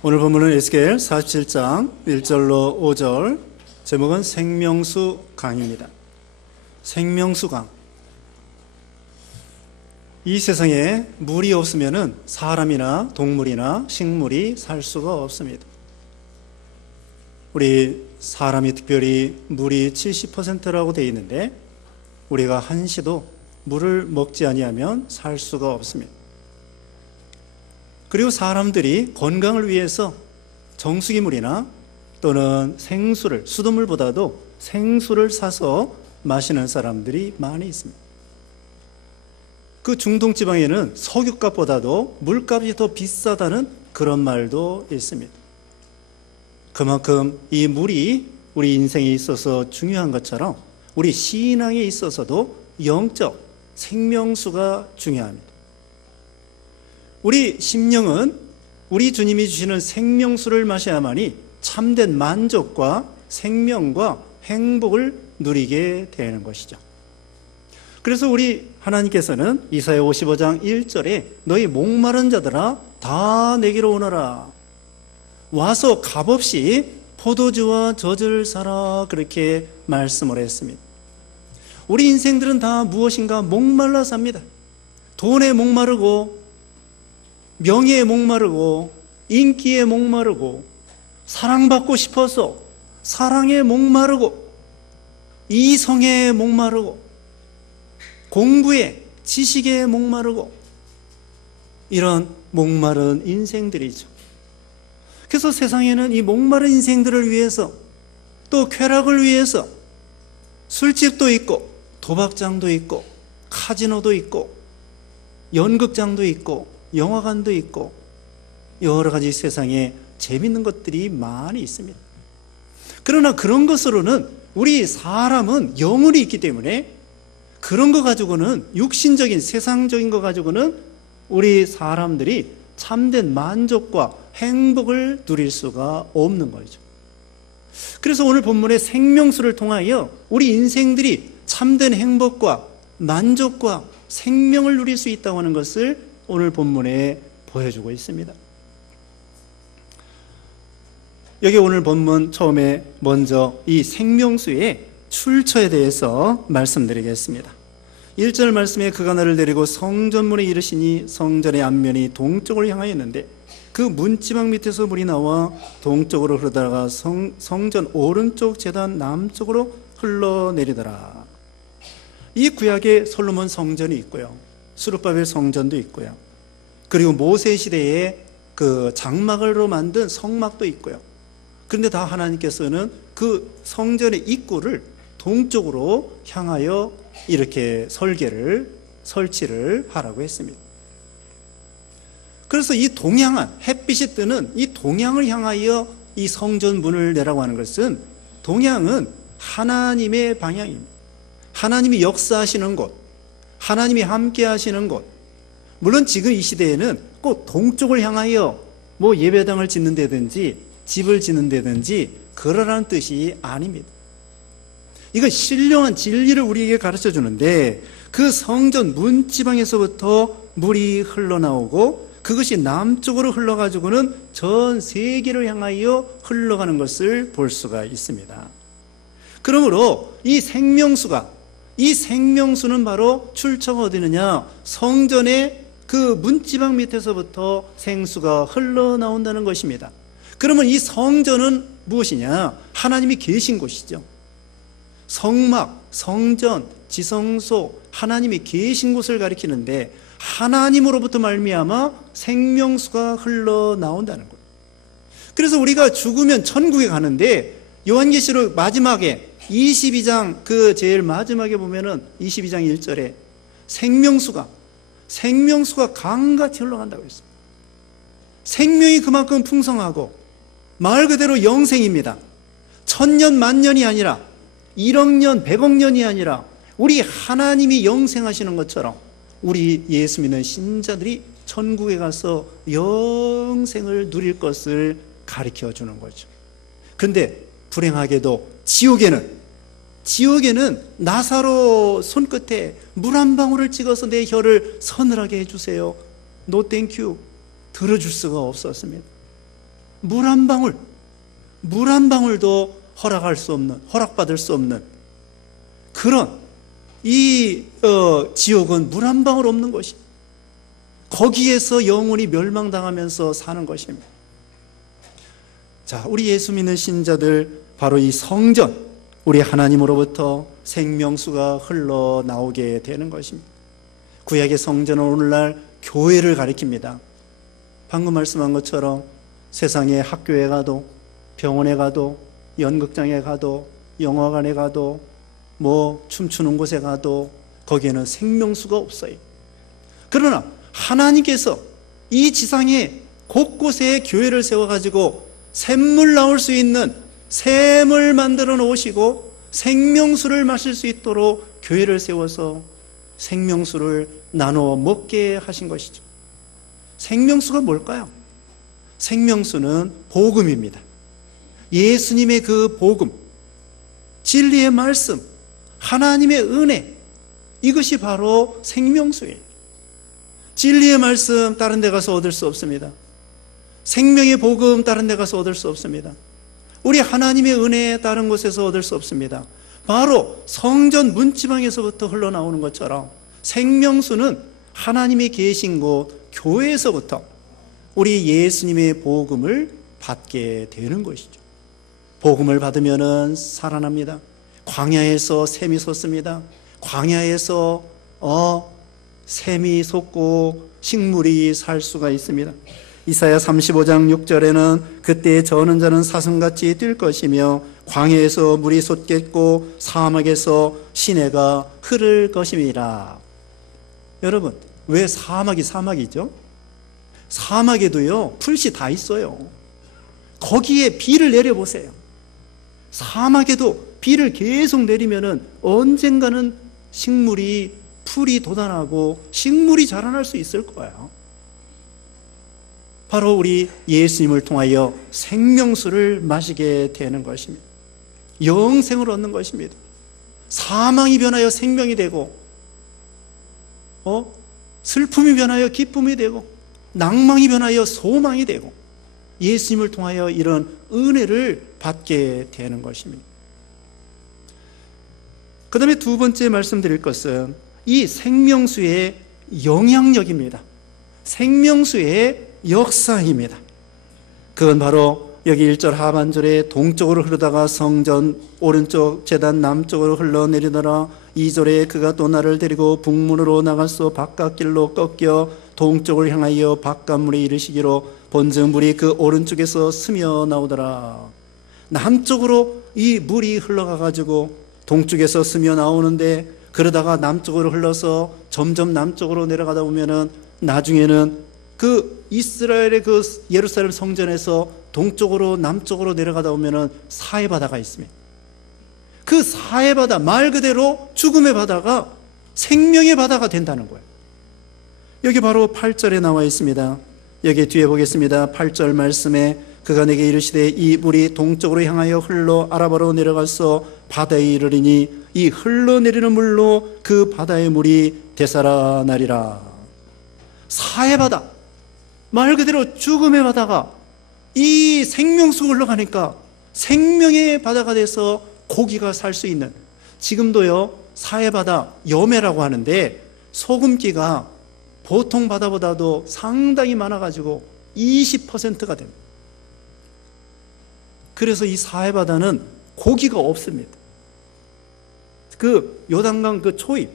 오늘 본문은 에스겔 47장 1절로 5절, 제목은 생명수 강입니다. 생명수 강. 이 세상에 물이 없으면 사람이나 동물이나 식물이 살 수가 없습니다. 우리 사람이 특별히 물이 70%라고 되어 있는데, 우리가 한시도 물을 먹지 아니하면 살 수가 없습니다. 그리고 사람들이 건강을 위해서 정수기물이나 또는 생수를, 수돗물보다도 생수를 사서 마시는 사람들이 많이 있습니다. 그 중동 지방에는 석유값보다도 물값이 더 비싸다는 그런 말도 있습니다. 그만큼 이 물이 우리 인생에 있어서 중요한 것처럼 우리 신앙에 있어서도 영적 생명수가 중요합니다. 우리 심령은 우리 주님이 주시는 생명수를 마셔야만이 참된 만족과 생명과 행복을 누리게 되는 것이죠. 그래서 우리 하나님께서는 이사야 55장 1절에 너희 목마른 자들아 다 내게로 오너라, 와서 값없이 포도주와 젖을 사라, 그렇게 말씀을 했습니다. 우리 인생들은 다 무엇인가 목말라 삽니다. 돈에 목마르고, 명예에 목마르고, 인기에 목마르고, 사랑받고 싶어서 사랑에 목마르고, 이성에 목마르고, 공부에, 지식에 목마르고, 이런 목마른 인생들이죠. 그래서 세상에는 이 목마른 인생들을 위해서, 또 쾌락을 위해서 술집도 있고, 도박장도 있고, 카지노도 있고, 연극장도 있고, 영화관도 있고, 여러 가지 세상에 재밌는 것들이 많이 있습니다. 그러나 그런 것으로는 우리 사람은 영혼이 있기 때문에 그런 거 가지고는, 육신적인 세상적인 거 가지고는 우리 사람들이 참된 만족과 행복을 누릴 수가 없는 거죠. 그래서 오늘 본문의 생명수를 통하여 우리 인생들이 참된 행복과 만족과 생명을 누릴 수 있다고 하는 것을 오늘 본문에 보여주고 있습니다. 여기 오늘 본문 처음에 먼저 이 생명수의 출처에 대해서 말씀드리겠습니다. 1절 말씀에 그가 나를 데리고 성전문에 이르시니 성전의 앞면이 동쪽을 향하였는데 그 문지방 밑에서 물이 나와 동쪽으로 흐르다가 성전 오른쪽 제단 남쪽으로 흘러내리더라. 이 구약에 솔로몬 성전이 있고요, 스룹바벨 성전도 있고요, 그리고 모세 시대에 그 장막으로 만든 성막도 있고요. 그런데 다 하나님께서는 그 성전의 입구를 동쪽으로 향하여 이렇게 설치를 하라고 했습니다. 그래서 이 동향한, 햇빛이 뜨는 이 동향을 향하여 이 성전 문을 내라고 하는 것은, 동향은 하나님의 방향입니다. 하나님이 역사하시는 곳, 하나님이 함께 하시는 곳. 물론 지금 이 시대에는 꼭 동쪽을 향하여 뭐 예배당을 짓는다든지 집을 짓는다든지 그러라는 뜻이 아닙니다. 이건 신령한 진리를 우리에게 가르쳐 주는데, 그 성전 문지방에서부터 물이 흘러나오고 그것이 남쪽으로 흘러가지고는 전 세계를 향하여 흘러가는 것을 볼 수가 있습니다. 그러므로 이 생명수는 바로 출처가 어디느냐, 성전의 그 문지방 밑에서부터 생수가 흘러나온다는 것입니다. 그러면 이 성전은 무엇이냐? 하나님이 계신 곳이죠. 성막, 성전, 지성소, 하나님이 계신 곳을 가리키는데, 하나님으로부터 말미암아 생명수가 흘러나온다는 것. 그래서 우리가 죽으면 천국에 가는데, 요한계시록 마지막에 22장 그 제일 마지막에 보면은 22장 1절에 생명수가 강같이 흘러간다고 했어요. 생명이 그만큼 풍성하고 말 그대로 영생입니다. 1000년 만년이 아니라 1억 년 100억 년이 아니라 우리 하나님이 영생하시는 것처럼 우리 예수 믿는 신자들이 천국에 가서 영생을 누릴 것을 가르쳐 주는 거죠. 그런데 불행하게도 지옥에는 나사로 손끝에 물 한 방울을 찍어서 내 혀를 서늘하게 해주세요, 노 땡큐 들어줄 수가 없었습니다. 물 한 방울도 허락받을 수 없는 그런 이 지옥은 물 한 방울 없는 것입니다. 거기에서 영혼이 멸망당하면서 사는 것입니다. 자, 우리 예수 믿는 신자들 바로 이 성전, 우리 하나님으로부터 생명수가 흘러나오게 되는 것입니다. 구약의 성전은 오늘날 교회를 가리킵니다. 방금 말씀한 것처럼 세상에 학교에 가도, 병원에 가도, 연극장에 가도, 영화관에 가도, 춤추는 곳에 가도 거기에는 생명수가 없어요. 그러나 하나님께서 이 지상에 곳곳에 교회를 세워가지고 샘물 나올 수 있는 샘을 만들어 놓으시고 생명수를 마실 수 있도록 교회를 세워서 생명수를 나눠 먹게 하신 것이죠. 생명수가 뭘까요? 생명수는 복음입니다. 예수님의 그 복음, 진리의 말씀, 하나님의 은혜, 이것이 바로 생명수예요. 진리의 말씀 다른 데 가서 얻을 수 없습니다. 생명의 복음 다른 데 가서 얻을 수 없습니다. 우리 하나님의 은혜 다른 곳에서 얻을 수 없습니다. 바로 성전 문지방에서부터 흘러나오는 것처럼 생명수는 하나님이 계신 곳 교회에서부터 우리 예수님의 복음을 받게 되는 것이죠. 복음을 받으면 살아납니다. 광야에서 샘이 솟습니다. 광야에서 샘이 솟고 식물이 살 수가 있습니다. 이사야 35장 6절에는 그때 저는 자는 사슴같이 뛸 것이며 광야에서 물이 솟겠고 사막에서 시내가 흐를 것임이라. 여러분, 왜 사막이죠? 사막에도요 풀씨 다 있어요. 거기에 비를 내려보세요. 사막에도 비를 계속 내리면은 언젠가는 풀이 돋아나고 식물이 자라날 수 있을 거예요. 바로 우리 예수님을 통하여 생명수를 마시게 되는 것입니다. 영생을 얻는 것입니다. 사망이 변하여 생명이 되고, 슬픔이 변하여 기쁨이 되고, 낭망이 변하여 소망이 되고, 예수님을 통하여 이런 은혜를 받게 되는 것입니다. 그 다음에 두 번째 말씀드릴 것은 이 생명수의 영향력입니다. 생명수의 역사입니다. 그건 바로 여기 1절 하반절에 동쪽으로 흐르다가 성전 오른쪽 제단 남쪽으로 흘러내리더라. 2절에 그가 또 나를 데리고 북문으로 나가서 바깥길로 꺾여 동쪽을 향하여 바깥문에 이르시기로 본즉 물이 그 오른쪽에서 스며 나오더라. 남쪽으로 이 물이 흘러가가지고 동쪽에서 스며 나오는데, 그러다가 남쪽으로 흘러서 점점 남쪽으로 내려가다 보면은 나중에는 그 이스라엘의 그 예루살렘 성전에서 동쪽으로 남쪽으로 내려가다 보면은 사해 바다가 있습니다. 그 사해 바다, 말 그대로 죽음의 바다가 생명의 바다가 된다는 거예요. 여기 바로 8절에 나와 있습니다. 여기 뒤에 보겠습니다. 8절 말씀에 그가 내게 이르시되 이 물이 동쪽으로 향하여 흘러 아라바로 내려가서 바다에 이르리니 이 흘러내리는 물로 그 바다의 물이 되살아나리라. 사해 바다, 말 그대로 죽음의 바다가 이 생명수가 흘러가니까 생명의 바다가 돼서 고기가 살 수 있는, 지금도요 사해 바다 여매라고 하는데 소금기가 보통 바다보다도 상당히 많아가지고 20%가 됩니다. 그래서 이 사해 바다는 고기가 없습니다. 그 요단강 그 초입,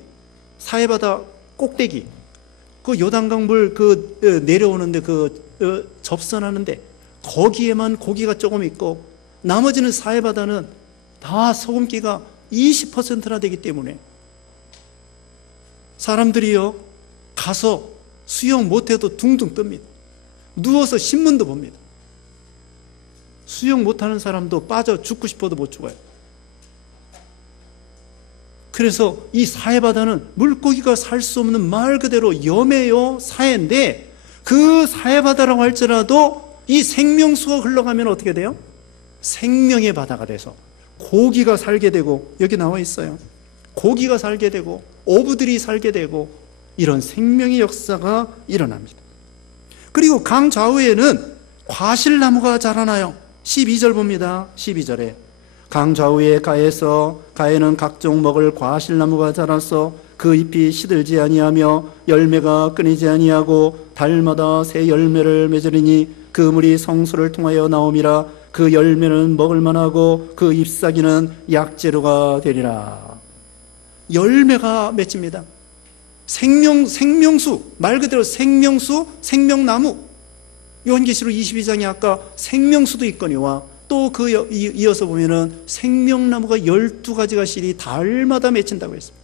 사해 바다 꼭대기, 그 요단강 물 내려오는데 접선하는데 거기에만 고기가 조금 있고, 나머지는 사해 바다는 다 소금기가 20%나 되기 때문에 사람들이요 가서 수영 못해도 둥둥 뜹니다. 누워서 신문도 봅니다. 수영 못하는 사람도 빠져 죽고 싶어도 못 죽어요. 그래서 이 사해바다는 물고기가 살 수 없는 말 그대로 염해요 사해인데, 그 사해바다라고 할지라도 이 생명수가 흘러가면 어떻게 돼요? 생명의 바다가 돼서 고기가 살게 되고, 여기 나와 있어요. 고기가 살게 되고 어부들이 살게 되고, 이런 생명의 역사가 일어납니다. 그리고 강 좌우에는 과실나무가 자라나요. 12절 봅니다. 12절에 강 좌우에 가에서 가에는 각종 먹을 과실나무가 자라서 그 잎이 시들지 아니하며 열매가 끊이지 아니하고 달마다 새 열매를 맺으리니 그 물이 성소를 통하여 나옴이라. 그 열매는 먹을 만하고 그 잎사귀는 약재료가 되리라. 열매가 맺힙니다. 생명수, 말 그대로 생명수, 생명나무. 요한계시록 22장에 아까 생명수도 있거니와 또 그 이어서 보면은 생명나무가 12가지가 실이 달마다 맺힌다고 했습니다.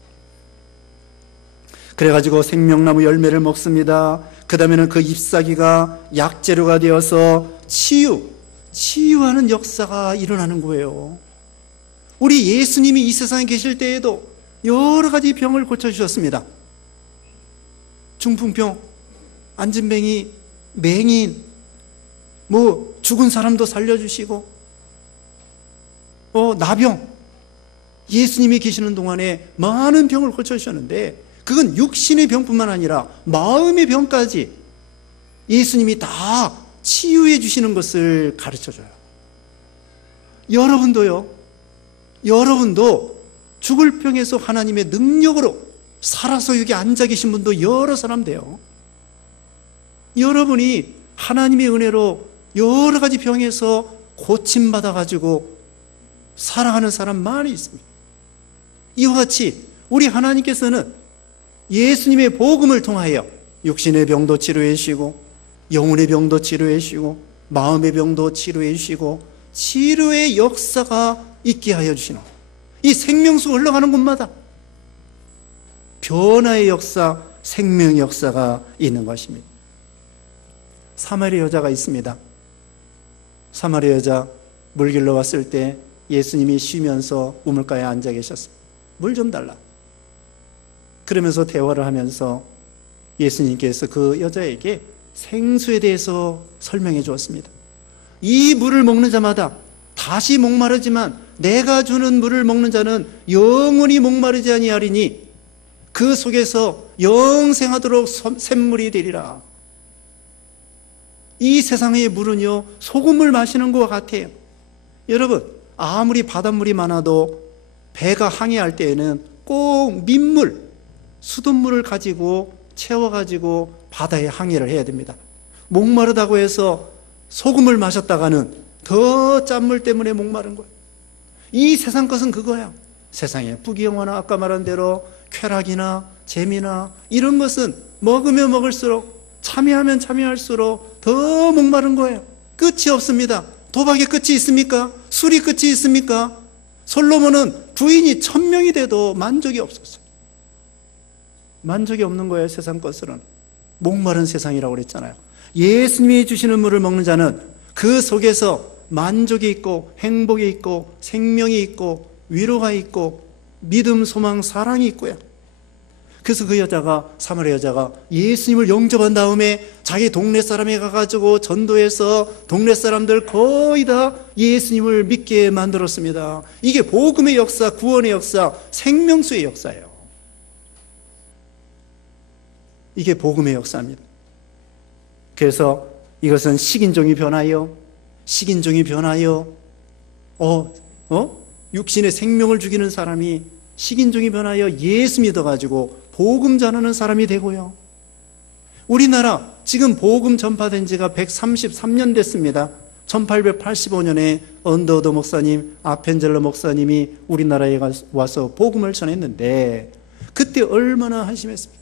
그래가지고 생명나무 열매를 먹습니다. 그 다음에는 그 잎사귀가 약재료가 되어서 치유하는 역사가 일어나는 거예요. 우리 예수님이 이 세상에 계실 때에도 여러 가지 병을 고쳐주셨습니다. 중풍병, 안진뱅이, 맹인, 죽은 사람도 살려주시고, 나병, 예수님이 계시는 동안에 많은 병을 고쳐주셨는데, 그건 육신의 병뿐만 아니라 마음의 병까지 예수님이 다 치유해 주시는 것을 가르쳐줘요. 여러분도 죽을 병에서 하나님의 능력으로 살아서 여기 앉아 계신 분도 여러 사람 돼요. 여러분이 하나님의 은혜로 여러 가지 병에서 고침받아가지고 살아가는 사람 많이 있습니다. 이와 같이 우리 하나님께서는 예수님의 복음을 통하여 육신의 병도 치료해 주시고, 영혼의 병도 치료해 주시고, 마음의 병도 치료해 주시고, 치료의 역사가 있게 하여 주시는, 이 생명수 흘러가는 곳마다 변화의 역사, 생명의 역사가 있는 것입니다. 사마리아 여자가 있습니다. 사마리아 여자 물 길러 왔을 때 예수님이 쉬면서 우물가에 앉아 계셨습니다. 물 좀 달라. 그러면서 대화를 하면서 예수님께서 그 여자에게 생수에 대해서 설명해 주었습니다. 이 물을 먹는 자마다 다시 목마르지만 내가 주는 물을 먹는 자는 영원히 목마르지 아니하리니 그 속에서 영생하도록 샘물이 되리라. 이 세상의 물은요, 소금물 마시는 것과 같아요. 여러분, 아무리 바닷물이 많아도 배가 항해할 때에는 꼭 민물, 수돗물을 가지고 채워가지고 바다에 항해를 해야 됩니다. 목마르다고 해서 소금을 마셨다가는 더 짠물 때문에 목마른 거예요. 이 세상 것은 그거예요. 세상에 부귀영화나 아까 말한 대로 쾌락이나 재미나 이런 것은 먹으면 먹을수록, 참여하면 참여할수록 더 목마른 거예요. 끝이 없습니다. 도박에 끝이 있습니까? 술이 끝이 있습니까? 솔로몬은 부인이 1000명이 돼도 만족이 없었어요. 만족이 없는 거예요. 세상 것은 목마른 세상이라고 그랬잖아요. 예수님이 주시는 물을 먹는 자는 그 속에서 만족이 있고 행복이 있고 생명이 있고 위로가 있고 믿음, 소망, 사랑이 있고요. 그래서 그 여자가, 사마리아 여자가 예수님을 영접한 다음에 자기 동네 사람에 가가지고 전도해서 동네 사람들 거의 다 예수님을 믿게 만들었습니다. 이게 복음의 역사, 구원의 역사, 생명수의 역사예요. 이게 복음의 역사입니다. 그래서 이것은 식인종이 변하여 육신의 생명을 죽이는 사람이 식인종이 변하여 예수 믿어가지고 복음 전하는 사람이 되고요. 우리나라 지금 복음 전파된 지가 133년 됐습니다. 1885년에 언더우드 목사님, 아펜젤러 목사님이 우리나라에 와서 복음을 전했는데 그때 얼마나 한심했습니까?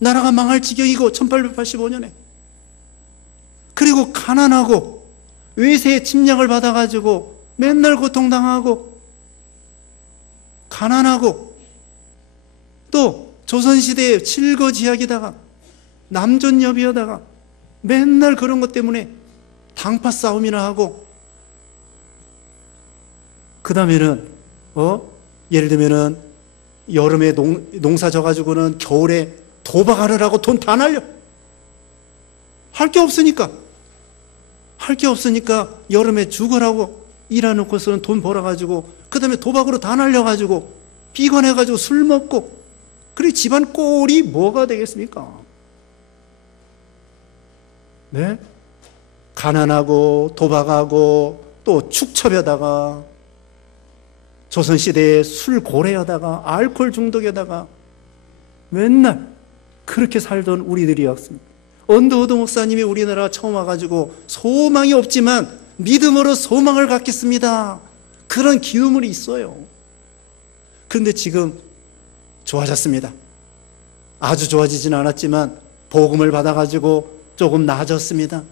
나라가 망할 지경이고 1885년에 그리고 가난하고 외세의 침략을 받아가지고 맨날 고통당하고 가난하고 또 조선시대에 칠거지약이다가 남존여비하다가 맨날 그런 것 때문에 당파 싸움이나 하고 그 다음에는 예를 들면은 여름에 농사 져가지고는 겨울에 도박하느라고 돈 다 날려. 할 게 없으니까 여름에 죽으라고 일해놓고서는 돈 벌어가지고 그 다음에 도박으로 다 날려가지고 비건해가지고 술 먹고 그리고 집안 꼴이 뭐가 되겠습니까? 네? 가난하고 도박하고 또 축첩에다가 조선시대에 술 고래에다가 알코올 중독에다가 맨날 그렇게 살던 우리들이었습니다. 언더우드 목사님이 우리나라 처음 와가지고 소망이 없지만 믿음으로 소망을 갖겠습니다, 그런 기도문이 있어요. 그런데 지금 좋아졌습니다. 아주 좋아지진 않았지만 복음을 받아가지고 조금 나아졌습니다.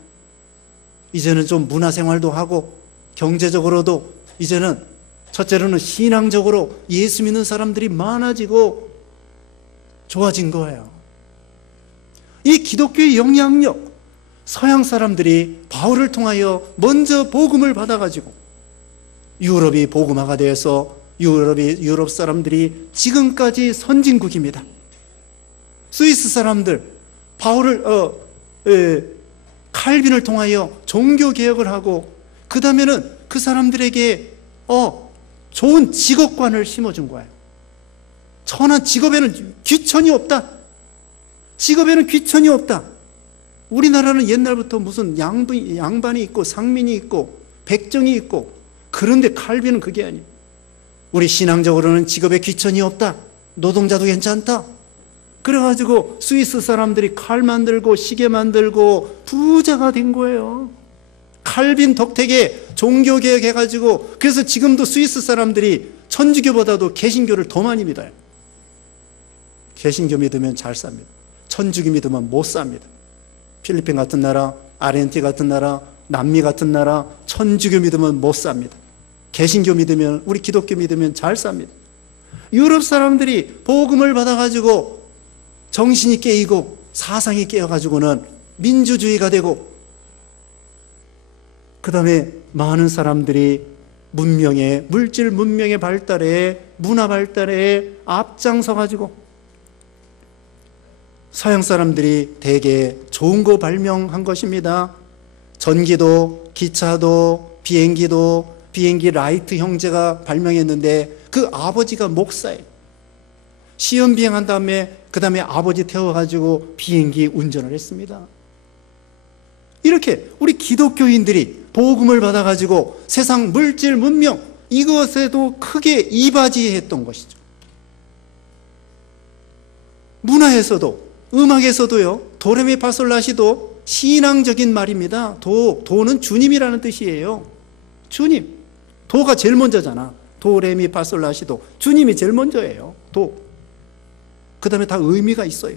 이제는 좀 문화생활도 하고 경제적으로도 이제는 첫째로는 신앙적으로 예수 믿는 사람들이 많아지고 좋아진 거예요. 이 기독교의 영향력, 서양 사람들이 바울을 통하여 먼저 복음을 받아가지고 유럽이 복음화가 되어서 유럽 사람들이 지금까지 선진국입니다. 스위스 사람들 바울을 칼빈을 통하여 종교개혁을 하고 그 다음에는 그 사람들에게 좋은 직업관을 심어준 거예요. 천한 직업에는 귀천이 없다. 직업에는 귀천이 없다. 우리나라는 옛날부터 무슨 양반이 있고 상민이 있고 백정이 있고, 그런데 칼빈은 그게 아니에요. 우리 신앙적으로는 직업에 귀천이 없다. 노동자도 괜찮다. 그래가지고 스위스 사람들이 칼 만들고 시계 만들고 부자가 된 거예요. 칼빈 덕택에 종교개혁 해가지고, 그래서 지금도 스위스 사람들이 천주교보다도 개신교를 더 많이 믿어요. 개신교 믿으면 잘 삽니다. 천주교 믿으면 못 삽니다. 필리핀 같은 나라, 아르헨티나 같은 나라, 남미 같은 나라, 천주교 믿으면 못 삽니다. 개신교 믿으면, 우리 기독교 믿으면 잘 삽니다. 유럽 사람들이 복음을 받아가지고 정신이 깨이고 사상이 깨어가지고는 민주주의가 되고, 그 다음에 많은 사람들이 물질 문명의 발달에, 문화 발달에 앞장서가지고 서양 사람들이 대개 좋은 거 발명한 것입니다. 전기도, 기차도, 비행기 라이트 형제가 발명했는데 그 아버지가 목사예요. 시험 비행한 다음에 그 다음에 아버지 태워가지고 비행기 운전을 했습니다. 이렇게 우리 기독교인들이 복음을 받아가지고 세상 물질 문명 이것에도 크게 이바지했던 것이죠. 문화에서도, 음악에서도요, 도레미파솔라시도 신앙적인 말입니다. 도는 주님이라는 뜻이에요. 주님. 도가 제일 먼저잖아. 도레미파솔라시도 주님이 제일 먼저예요. 도. 그 다음에 다 의미가 있어요.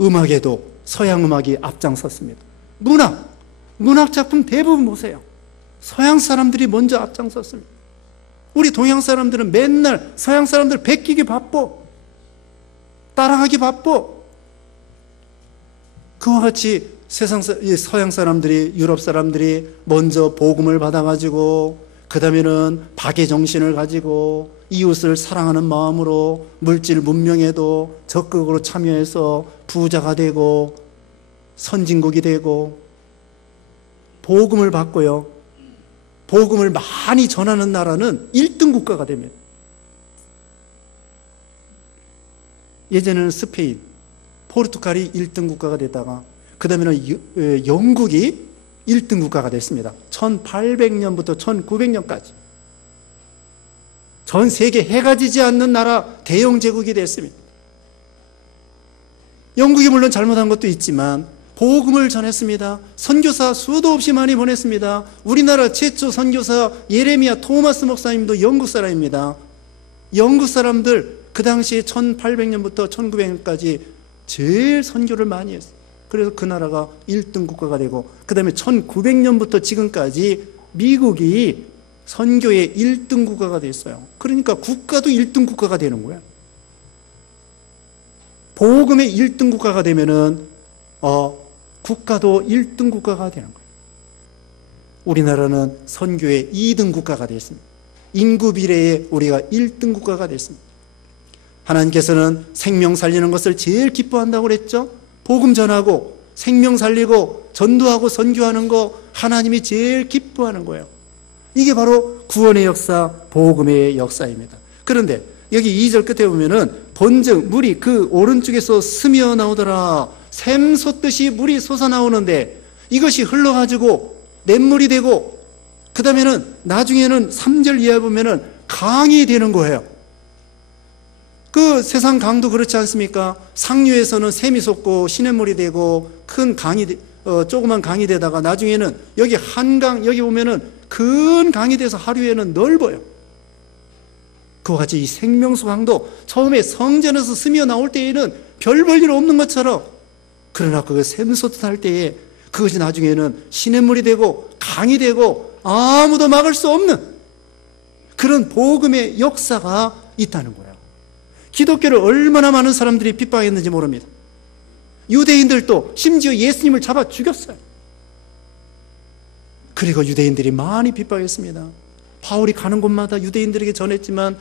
음악에도 서양 음악이 앞장섰습니다. 문학 작품 대부분 보세요. 서양 사람들이 먼저 앞장섰습니다. 우리 동양 사람들은 맨날 서양 사람들 베끼기 바빠. 따라하기 바빠. 그와 같이 서양 사람들이, 유럽 사람들이 먼저 복음을 받아가지고 그 다음에는 박의 정신을 가지고 이웃을 사랑하는 마음으로 물질 문명에도 적극으로 참여해서 부자가 되고 선진국이 되고 복음을 받고요, 복음을 많이 전하는 나라는 1등 국가가 됩니다. 예전에는 스페인, 포르투갈이 1등 국가가 됐다가 그 다음에는 영국이 1등 국가가 됐습니다. 1800년부터 1900년까지 전 세계 해가 지지 않는 나라 대영 제국이 됐습니다. 영국이 물론 잘못한 것도 있지만 복음을 전했습니다. 선교사 수도 없이 많이 보냈습니다. 우리나라 최초 선교사 예레미야 토마스 목사님도 영국 사람입니다. 영국 사람들 그 당시에 1800년부터 1900년까지 제일 선교를 많이 했어요. 그래서 그 나라가 1등 국가가 되고, 그 다음에 1900년부터 지금까지 미국이 선교의 1등 국가가 됐어요. 그러니까 국가도 1등 국가가 되는 거예요. 복음의 1등 국가가 되면은 국가도 1등 국가가 되는 거예요. 우리나라는 선교의 2등 국가가 됐습니다. 인구 비례에 우리가 1등 국가가 됐습니다. 하나님께서는 생명 살리는 것을 제일 기뻐한다고 그랬죠. 복음 전하고 생명 살리고 전도하고 선교하는 거 하나님이 제일 기뻐하는 거예요. 이게 바로 구원의 역사, 복음의 역사입니다. 그런데 여기 2절 끝에 보면은 본즉 물이 그 오른쪽에서 스며 나오더라. 샘 솟듯이 물이 솟아나오는데 이것이 흘러가지고 냇물이 되고 그 다음에는 나중에는 3절 이하에 보면은 강이 되는 거예요. 그 세상 강도 그렇지 않습니까? 상류에서는 샘이 솟고 시냇물이 되고 큰 강이 조그만 강이 되다가 나중에는 여기 한강 여기 보면은 큰 강이 돼서 하류에는 넓어요. 그와 같이 이 생명수 강도 처음에 성전에서 스며 나올 때에는 별 볼 일 없는 것처럼, 그러나 그 샘솟듯 할 때에 그것이 나중에는 시냇물이 되고 강이 되고 아무도 막을 수 없는 그런 복음의 역사가 있다는 거예요. 기독교를 얼마나 많은 사람들이 핍박했는지 모릅니다. 유대인들도 심지어 예수님을 잡아 죽였어요. 그리고 유대인들이 많이 핍박했습니다. 바울이 가는 곳마다 유대인들에게 전했지만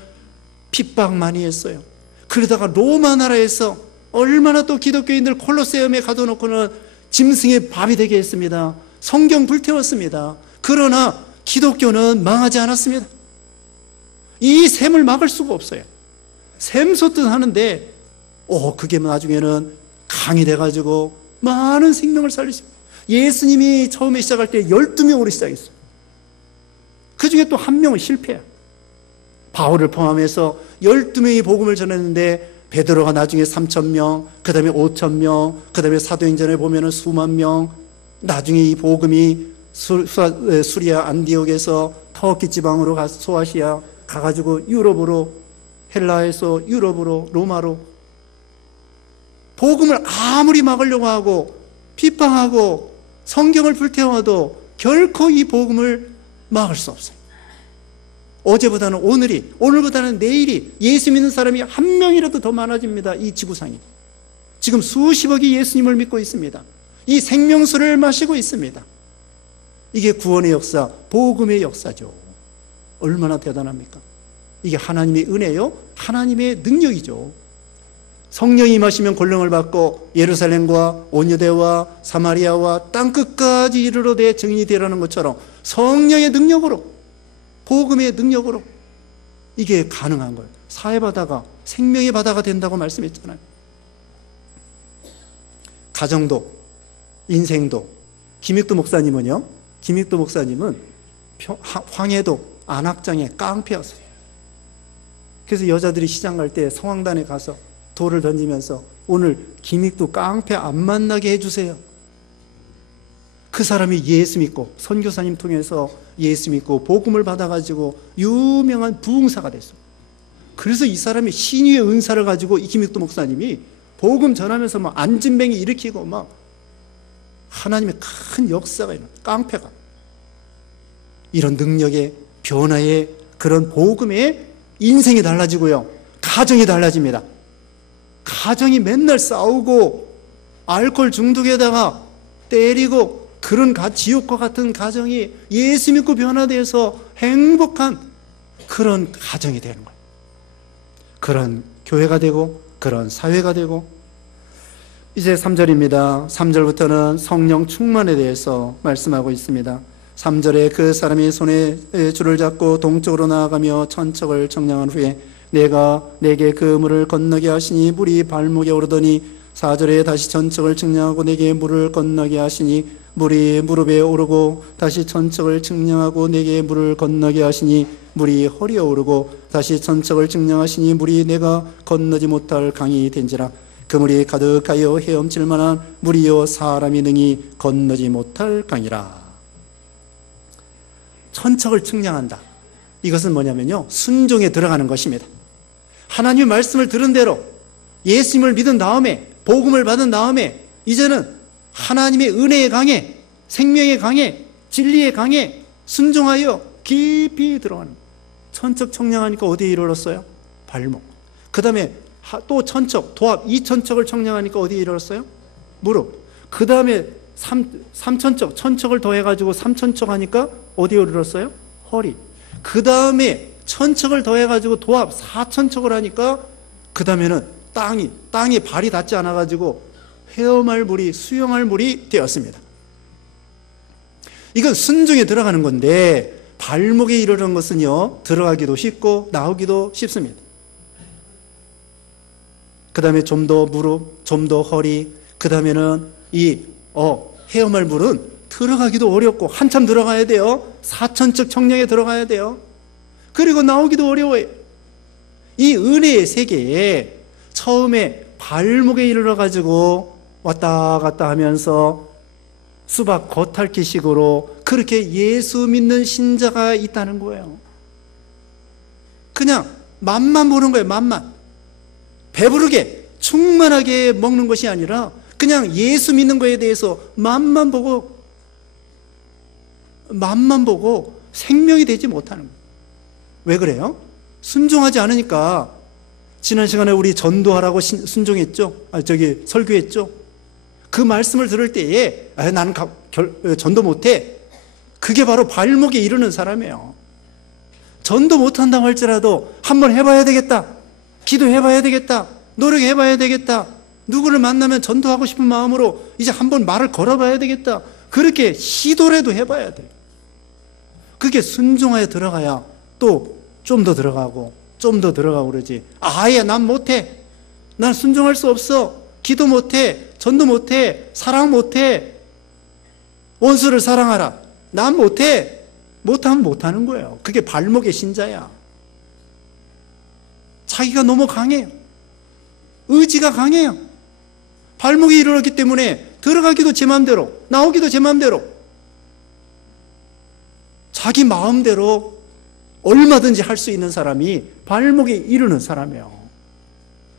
핍박 많이 했어요. 그러다가 로마 나라에서 얼마나 또 기독교인들 콜로세움에 가둬놓고는 짐승의 밥이 되게 했습니다. 성경 불태웠습니다. 그러나 기독교는 망하지 않았습니다. 이 샘을 막을 수가 없어요. 샘 솟듯 하는데 그게 나중에는 강이 돼가지고 많은 생명을 살리십니다. 예수님이 처음에 시작할 때 12명으로 시작했어요. 그 중에 또 한 명은 실패야. 바울을 포함해서 12명이 복음을 전했는데 베드로가 나중에 3,000명, 그 다음에 5,000명, 그 다음에 사도행전에 보면은 수만 명, 나중에 이 복음이 수리아 안디옥에서 터키 지방으로 가서 소아시아 가가지고 유럽으로, 헬라에서 유럽으로, 로마로, 복음을 아무리 막으려고 하고 핍박하고 성경을 불태워도 결코 이 복음을 막을 수 없어요. 어제보다는 오늘이, 오늘보다는 내일이 예수 믿는 사람이 한 명이라도 더 많아집니다. 이 지구상에 지금 수십억이 예수님을 믿고 있습니다. 이 생명수를 마시고 있습니다. 이게 구원의 역사, 복음의 역사죠. 얼마나 대단합니까? 이게 하나님의 은혜요, 하나님의 능력이죠. 성령이 임하시면 권능을 받고 예루살렘과 온 유대와 사마리아와 땅끝까지 이르러 내 증인이 되라는 것처럼 성령의 능력으로, 복음의 능력으로 이게 가능한 거예요. 사회바다가 생명의 바다가 된다고 말씀했잖아요. 가정도, 인생도. 김익도 목사님은 황해도 안악장에 깡패였어요. 그래서 여자들이 시장 갈 때 성황단에 가서 돌을 던지면서 오늘 김익도 깡패 안 만나게 해주세요. 그 사람이 예수 믿고 선교사님 통해서 예수 믿고 복음을 받아가지고 유명한 부흥사가 됐어요. 그래서 이 사람이 신유의 은사를 가지고 이 김익도 목사님이 복음 전하면서 막 안진뱅이 일으키고 막 하나님의 큰 역사가 있는 깡패가, 이런 능력의 변화의 그런 복음의 인생이 달라지고요, 가정이 달라집니다. 가정이 맨날 싸우고 알코올 중독에다가 때리고 그런 지옥과 같은 가정이 예수 믿고 변화돼서 행복한 그런 가정이 되는 거예요. 그런 교회가 되고 그런 사회가 되고. 이제 3절입니다. 3절부터는 성령 충만에 대해서 말씀하고 있습니다. 3절에 그 사람이 손에 줄을 잡고 동쪽으로 나아가며 천척을 청량한 후에 내가 내게 그 물을 건너게 하시니 물이 발목에 오르더니 4절에 다시 천척을 측량하고 내게 물을 건너게 하시니 물이 무릎에 오르고 다시 천척을 측량하고 내게 물을 건너게 하시니 물이 허리에 오르고 다시 천척을 측량하시니 물이 내가 건너지 못할 강이 된지라. 그 물이 가득하여 헤엄칠 만한 물이요 사람이 능히 건너지 못할 강이라. 천척을 측량한다. 이것은 뭐냐면요, 순종에 들어가는 것입니다. 하나님의 말씀을 들은 대로 예수님을 믿은 다음에 복음을 받은 다음에 이제는 하나님의 은혜의 강에, 생명의 강에, 진리의 강에 순종하여 깊이 들어가는. 천척 청량하니까 어디에 이르렀어요? 발목. 그 다음에 또 천척, 도합, 이천척을 청량하니까 어디에 이르렀어요? 무릎. 그 다음에 삼천척, 천척을 더해가지고 삼천척 하니까 어디에 이르렀어요? 허리. 그 다음에 천척을 더해가지고 도합, 사천척을 하니까 그 다음에는 땅에 발이 닿지 않아가지고 헤엄할 물이, 수영할 물이 되었습니다. 이건 순종에 들어가는 건데 발목에 이르는 것은요, 들어가기도 쉽고 나오기도 쉽습니다. 그 다음에 좀 더 무릎, 좀 더 허리, 그 다음에는 헤엄할 물은 들어가기도 어렵고 한참 들어가야 돼요. 사천적 청량에 들어가야 돼요. 그리고 나오기도 어려워요. 이 은혜의 세계에 처음에 발목에 이르러 가지고 왔다 갔다 하면서 수박 겉핥기식으로 그렇게 예수 믿는 신자가 있다는 거예요. 그냥 맛만 보는 거예요. 맛만. 배부르게 충만하게 먹는 것이 아니라 그냥 예수 믿는 거에 대해서 맛만 보고 생명이 되지 못하는 거예요. 왜 그래요? 순종하지 않으니까. 지난 시간에 우리 전도하라고 순종했죠? 설교했죠? 그 말씀을 들을 때에 나는 전도 못해. 그게 바로 발목에 이르는 사람이에요. 전도 못한다고 할지라도 한번 해봐야 되겠다. 기도해봐야 되겠다. 노력해봐야 되겠다. 누구를 만나면 전도하고 싶은 마음으로 이제 한번 말을 걸어봐야 되겠다. 그렇게 시도라도 해봐야 돼요. 그게 순종하에 들어가야 또 좀 더 들어가고 좀 더 들어가고 그러지. 아예 난 못해. 난 순종할 수 없어. 기도 못해. 전도 못해. 사랑 못해. 원수를 사랑하라. 난 못해. 못하면 못하는 거예요. 그게 발목의 신자야. 자기가 너무 강해요. 의지가 강해요. 발목이 이르렀기 때문에 들어가기도 제 마음대로, 나오기도 제 마음대로, 자기 마음대로 얼마든지 할 수 있는 사람이 발목에 이르는 사람이에요.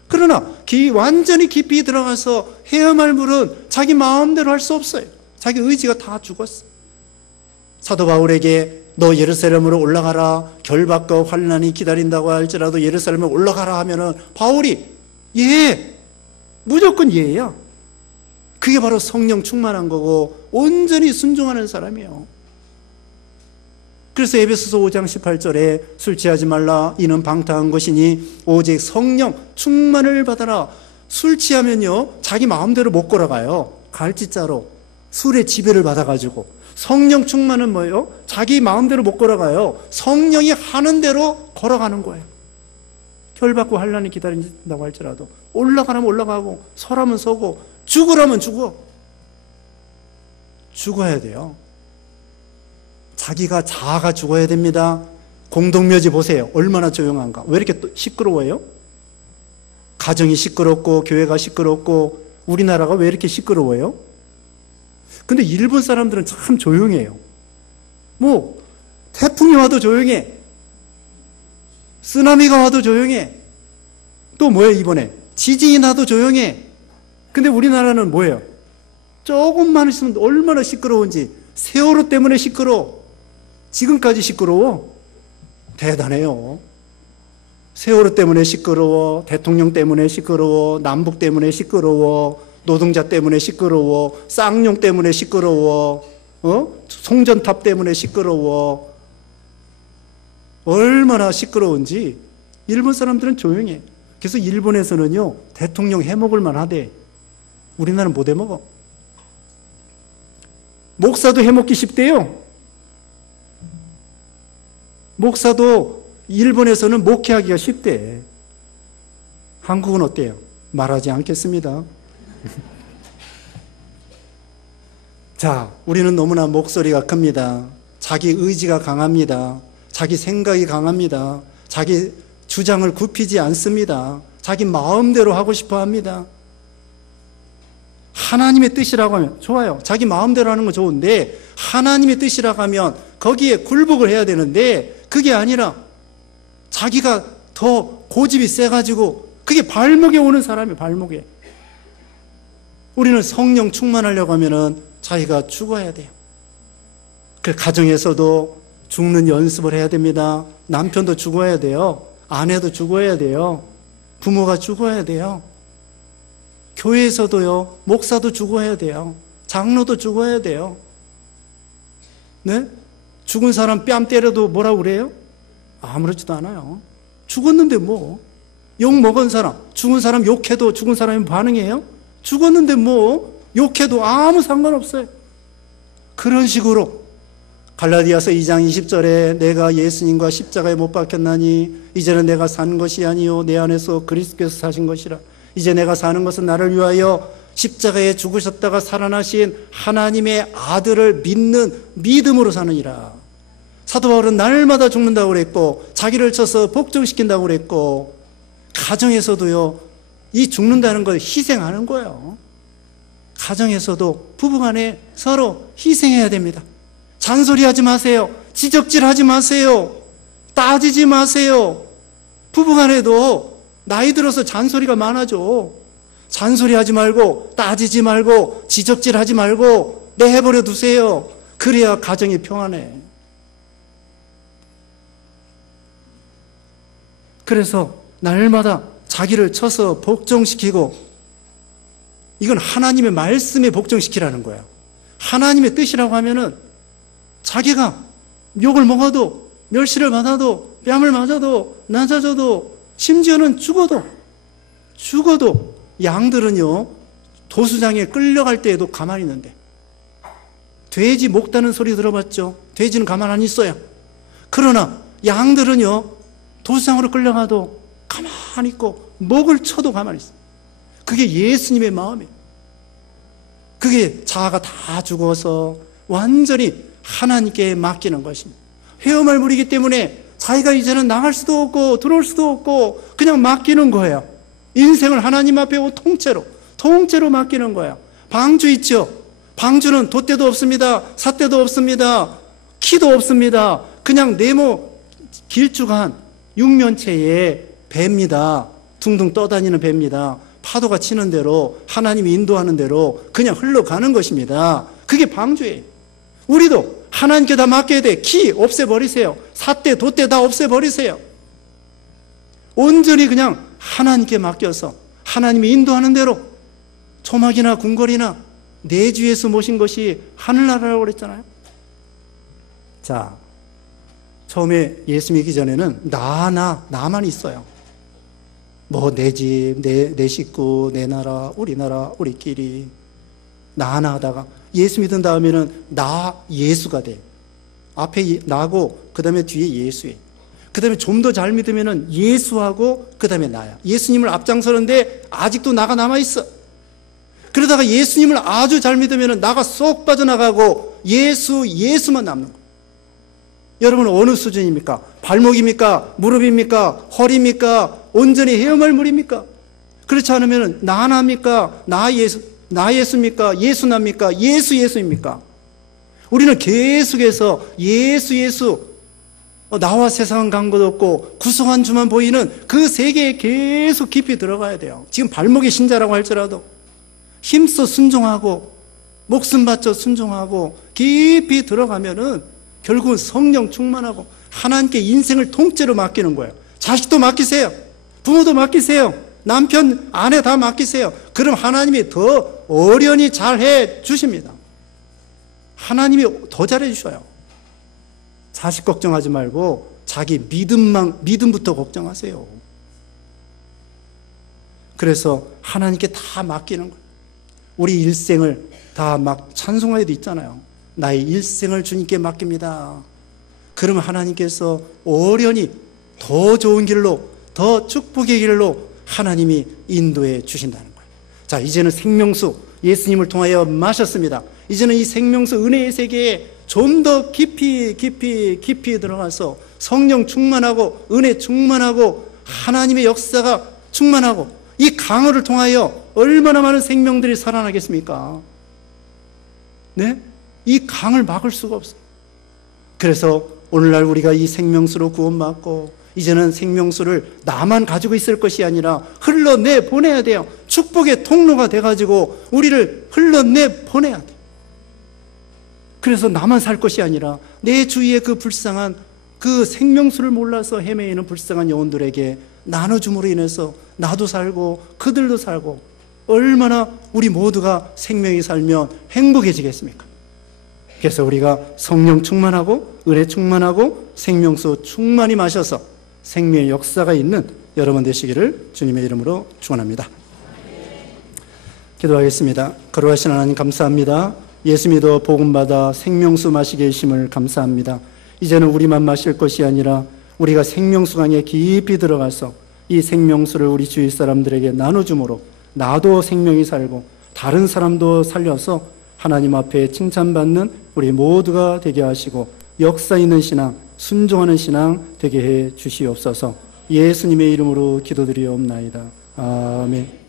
그러나 완전히 깊이 들어가서 해야 할 물은 자기 마음대로 할 수 없어요. 자기 의지가 다 죽었어. 사도 바울에게 너 예루살렘으로 올라가라. 결박과 환난이 기다린다고 할지라도 예루살렘에 올라가라 하면은 바울이 무조건 예야. 그게 바로 성령 충만한 거고 온전히 순종하는 사람이에요. 그래서 에베소서 5장 18절에 술 취하지 말라. 이는 방탕한 것이니 오직 성령 충만을 받아라. 술 취하면요 자기 마음대로 못 걸어가요. 갈지자로 술의 지배를 받아가지고. 성령 충만은 뭐예요? 자기 마음대로 못 걸어가요. 성령이 하는 대로 걸어가는 거예요. 결받고 환난이 기다린다고 할지라도 올라가라면 올라가고 서라면 서고 죽으라면 죽어. 죽어야 돼요. 자기가 자아가 죽어야 됩니다. 공동묘지 보세요. 얼마나 조용한가. 왜 이렇게 또 시끄러워요? 가정이 시끄럽고 교회가 시끄럽고 우리나라가 왜 이렇게 시끄러워요? 근데 일본 사람들은 참 조용해요. 태풍이 와도 조용해. 쓰나미가 와도 조용해. 또 뭐예요 이번에? 지진이 나도 조용해. 근데 우리나라는 뭐예요? 조금만 있으면 얼마나 시끄러운지. 세월호 때문에 시끄러워. 지금까지 시끄러워. 대단해요. 세월호 때문에 시끄러워. 대통령 때문에 시끄러워. 남북 때문에 시끄러워. 노동자 때문에 시끄러워. 쌍용 때문에 시끄러워. 송전탑 때문에 시끄러워. 얼마나 시끄러운지. 일본 사람들은 조용해. 그래서 일본에서는요 대통령 해먹을만 하대. 우리나라는 못 해먹어. 목사도 해먹기 쉽대요. 목사도 일본에서는 목회하기가 쉽대. 한국은 어때요? 말하지 않겠습니다. 자, 우리는 너무나 목소리가 큽니다. 자기 의지가 강합니다. 자기 생각이 강합니다. 자기 주장을 굽히지 않습니다. 자기 마음대로 하고 싶어 합니다. 하나님의 뜻이라고 하면 좋아요. 자기 마음대로 하는 건 좋은데 하나님의 뜻이라고 하면 거기에 굴복을 해야 되는데 그게 아니라 자기가 더 고집이 세가지고 그게 발목에 오는 사람이에요. 발목에. 우리는 성령 충만하려고 하면은 자기가 죽어야 돼요. 그 가정에서도 죽는 연습을 해야 됩니다. 남편도 죽어야 돼요. 아내도 죽어야 돼요. 부모가 죽어야 돼요. 교회에서도요, 목사도 죽어야 돼요. 장로도 죽어야 돼요. 네? 죽은 사람 뺨 때려도 뭐라고 그래요? 아무렇지도 않아요. 죽었는데 뭐. 욕 먹은 사람, 죽은 사람 욕해도 죽은 사람이 반응해요? 죽었는데 뭐. 욕해도 아무 상관없어요. 그런 식으로 갈라디아서 2장 20절에 내가 예수님과 십자가에 못 박혔나니 이제는 내가 사는 것이 아니요 내 안에서 그리스도께서 사신 것이라. 이제 내가 사는 것은 나를 위하여 십자가에 죽으셨다가 살아나신 하나님의 아들을 믿는 믿음으로 사느니라. 사도 바울은 날마다 죽는다고 그랬고, 자기를 쳐서 복종시킨다고 그랬고, 가정에서도요, 이 죽는다는 걸 희생하는 거예요. 가정에서도 부부간에 서로 희생해야 됩니다. 잔소리하지 마세요. 지적질하지 마세요. 따지지 마세요. 부부간에도 나이 들어서 잔소리가 많아져. 잔소리하지 말고, 따지지 말고, 지적질하지 말고 내버려 두세요. 그래야 가정이 평안해. 그래서 날마다 자기를 쳐서 복종시키고, 이건 하나님의 말씀에 복종시키라는 거야. 하나님의 뜻이라고 하면은 자기가 욕을 먹어도, 멸시를 받아도, 뺨을 맞아도, 낮아져도, 심지어는 죽어도 양들은요, 도수장에 끌려갈 때에도 가만히 있는데, 돼지 목다는 소리 들어봤죠? 돼지는 가만 안 있어요. 그러나 양들은요, 도수장으로 끌려가도 가만히 있고 목을 쳐도 가만히 있어요. 그게 예수님의 마음이에요. 그게 자아가 다 죽어서 완전히 하나님께 맡기는 것입니다. 회오말물이기 때문에 자기가 이제는 나갈 수도 없고 들어올 수도 없고 그냥 맡기는 거예요. 인생을 하나님 앞에 통째로 맡기는 거예요. 방주 있죠? 방주는 돛대도 없습니다. 삿대도 없습니다. 키도 없습니다. 그냥 네모 길쭉한 육면체의 배입니다. 둥둥 떠다니는 배입니다. 파도가 치는 대로, 하나님이 인도하는 대로 그냥 흘러가는 것입니다. 그게 방주예요. 우리도 하나님께 다 맡겨야 돼. 키 없애버리세요. 삿대, 돛대 다 없애버리세요. 온전히 그냥 하나님께 맡겨서 하나님이 인도하는 대로, 초막이나 궁궐이나 내주에서 모신 것이 하늘나라라고 그랬잖아요. 자, 처음에 예수 믿기 전에는 나만 있어요. 뭐 내 집, 내 식구, 내 나라, 우리끼리 나 하다가 예수 믿은 다음에는 나 예수가 돼. 앞에 나고 그 다음에 뒤에 예수예요. 그 다음에 좀 더 잘 믿으면은 예수하고 그 다음에 나야. 예수님을 앞장서는데 아직도 나가 남아있어. 그러다가 예수님을 아주 잘 믿으면은 나가 쏙 빠져나가고 예수만 남는 거예요. 여러분 어느 수준입니까? 발목입니까? 무릎입니까? 허리입니까? 온전히 헤어말물입니까? 그렇지 않으면 나나입니까? 나 예수입니까? 예수납니까? 예수입니까? 우리는 계속해서 예수 나와 세상은 간 것 없고 구성한 주만 보이는 그 세계에 계속 깊이 들어가야 돼요. 지금 발목의 신자라고 할지라도 힘써 순종하고 목숨 바쳐 순종하고 깊이 들어가면은 결국은 성령 충만하고 하나님께 인생을 통째로 맡기는 거예요. 자식도 맡기세요. 부모도 맡기세요. 남편, 아내 다 맡기세요. 그럼 하나님이 더 어련히 잘해 주십니다. 하나님이 더 잘해 주셔요. 자식 걱정하지 말고 자기 믿음부터 걱정하세요. 그래서 하나님께 다 맡기는 거예요. 우리 일생을 다 막 찬송하에도 있잖아요. 나의 일생을 주님께 맡깁니다. 그러면 하나님께서 어련히 더 좋은 길로, 더 축복의 길로 하나님이 인도해 주신다는 거예요. 자, 이제는 생명수 예수님을 통하여 마셨습니다. 이제는 이 생명수 은혜의 세계에 좀 더 깊이 들어가서 성령 충만하고 은혜 충만하고 하나님의 역사가 충만하고 이 강을 통하여 얼마나 많은 생명들이 살아나겠습니까? 네? 이 강을 막을 수가 없어요. 그래서 오늘날 우리가 이 생명수로 구원받고 이제는 생명수를 나만 가지고 있을 것이 아니라 흘러내보내야 돼요. 축복의 통로가 돼가지고 우리를 흘러내보내야 돼요. 그래서 나만 살 것이 아니라 내 주위에 그 불쌍한 그 생명수를 몰라서 헤매이는 불쌍한 영혼들에게 나눠줌으로 인해서 나도 살고 그들도 살고 얼마나 우리 모두가 생명이 살면 행복해지겠습니까? 그래서 우리가 성령 충만하고 은혜 충만하고 생명수 충만히 마셔서 생명의 역사가 있는 여러분 되시기를 주님의 이름으로 축원합니다. 기도하겠습니다. 거룩하신 하나님 감사합니다. 예수 믿어 복음받아 생명수 마시게 해심을 감사합니다. 이제는 우리만 마실 것이 아니라 우리가 생명수 강에 깊이 들어가서 이 생명수를 우리 주위 사람들에게 나눠줌으로 나도 생명이 살고 다른 사람도 살려서 하나님 앞에 칭찬받는 우리 모두가 되게 하시고 역사 있는 신앙, 순종하는 신앙 되게 해 주시옵소서. 예수님의 이름으로 기도드리옵나이다. 아멘.